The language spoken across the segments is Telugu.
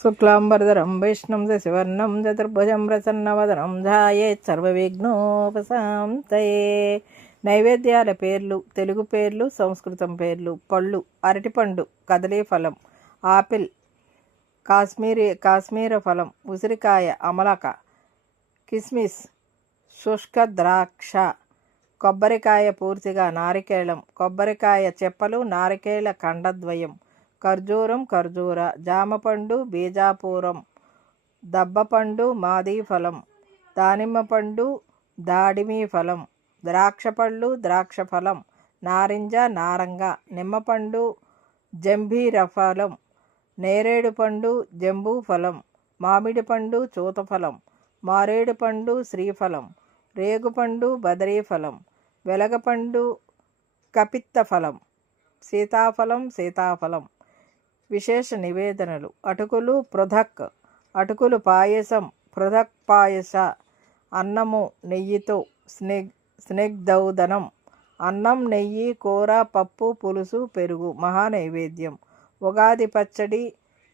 శుక్లాంబరధరం విష్ణుం శశివర్ణం చతుర్భుజం ప్రసన్నవదనం ధ్యాయేత్ సర్వవిఘ్నోపశాంతయే. నైవేద్యాల పేర్లు: తెలుగు పేర్లు, సంస్కృతం పేర్లు. పళ్ళు: అరటిపండు, కదలీ ఫలం, ఆపిల్, కాశ్మీర ఫలం, ఉసిరికాయ, అమలక, కిస్మిస్, శుష్క ద్రాక్ష, కొబ్బరికాయ పూర్తిగా నారికేళం, కొబ్బరికాయ చెప్పలు, నారికేళ ఖండద్వయం, ఖర్జూర, జామపండు, బీజాపూరం, దబ్బపండు, మాదీ ఫలం, దానిమ్మ పండు, దాడిమి ఫలం, ద్రాక్షపళ్ళు, ద్రాక్ష ఫలం, నారింజ, నారంగ, నిమ్మపండు, జంబీర ఫలం, నేరేడు పండు, జంబూ ఫలం, మామిడి పండు, చూతఫలం, మారేడు పండు, శ్రీఫలం, రేగుపండు, బదరీఫలం, వెలగపండు, కపిత్త ఫలం, సీతాఫలం. విశేష నివేదనలు: అటుకులు, పృథక్, అటుకులు పాయసం, పృథక్ పాయస, అన్నము నెయ్యితో, స్నిగ్ధౌదనం, అన్నం, నెయ్యి, కూర, పప్పు, పులుసు, పెరుగు. మహానైవేద్యం: ఉగాది పచ్చడి,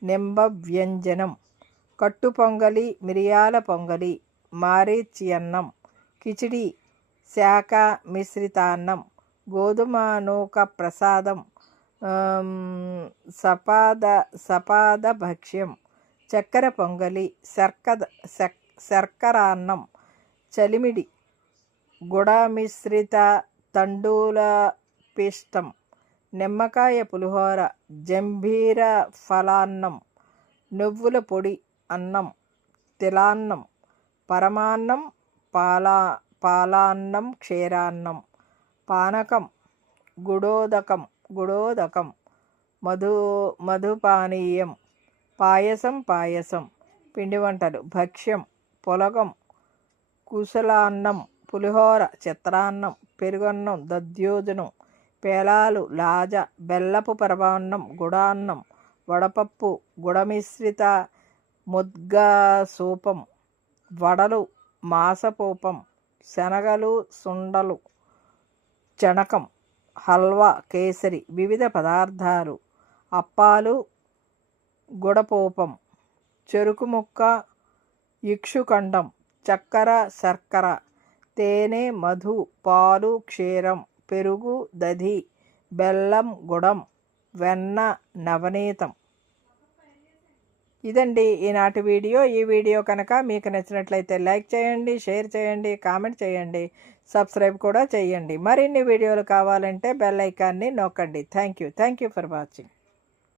నింబ వ్యంజనం, కట్టు పొంగలి, మిరియాల పొంగలి, మారీచ్యన్నం, కిచిడి, శాఖ మిశ్రితాన్నం, గోధుమ నూక ప్రసాదం, సపాద భక్ష్యం, చక్కెర పొంగలి, శర్కరాన్నం, చలిమిడి, గుడమిశ్రిత తండూల పిష్టం, నిమ్మకాయ పులిహోర, జంబీర ఫలాన్నం, నువ్వుల పొడి అన్నం, తిలాన్నం, పరమాన్నం, పాలాన్నం, క్షీరాన్నం, పానకం, గుడోదకం, మధుపానీయం, పాయసం. పిండి వంటలు: భక్ష్యం, పొలగం, కుశలాన్నం, పులిహోర, చిత్రాన్నం, పెరుగన్నం, దధ్యోజనం, పేలాలు, లాజ, బెల్లపు పరమాన్నం, గుడాన్నం, వడపప్పు, గుడమిశ్రిత ముద్గసూపం, వడలు, మాసపూపం, శనగలు, సుండలు, చణకం, హల్వా, కేసరి. వివిధ పదార్థాలు: అప్పాలు, గుడపూపం, చెరుకు ముక్క, ఇక్షుకండం, చక్కెర, శర్కర, తేనె, మధు, పాలు, క్షీరం, పెరుగు, దధి, బెల్లం, గుడం, వెన్న, నవనీతం. ఇదండి ఈనాటి వీడియో. ఈ వీడియో కనుక మీకు నచ్చినట్లయితే లైక్ చేయండి, షేర్ చేయండి, కామెంట్ చేయండి, సబ్స్క్రైబ్ కూడా చేయండి. మరిన్ని వీడియోలు కావాలంటే బెల్ ఐకాన్ని నొక్కండి. Thank you for watching.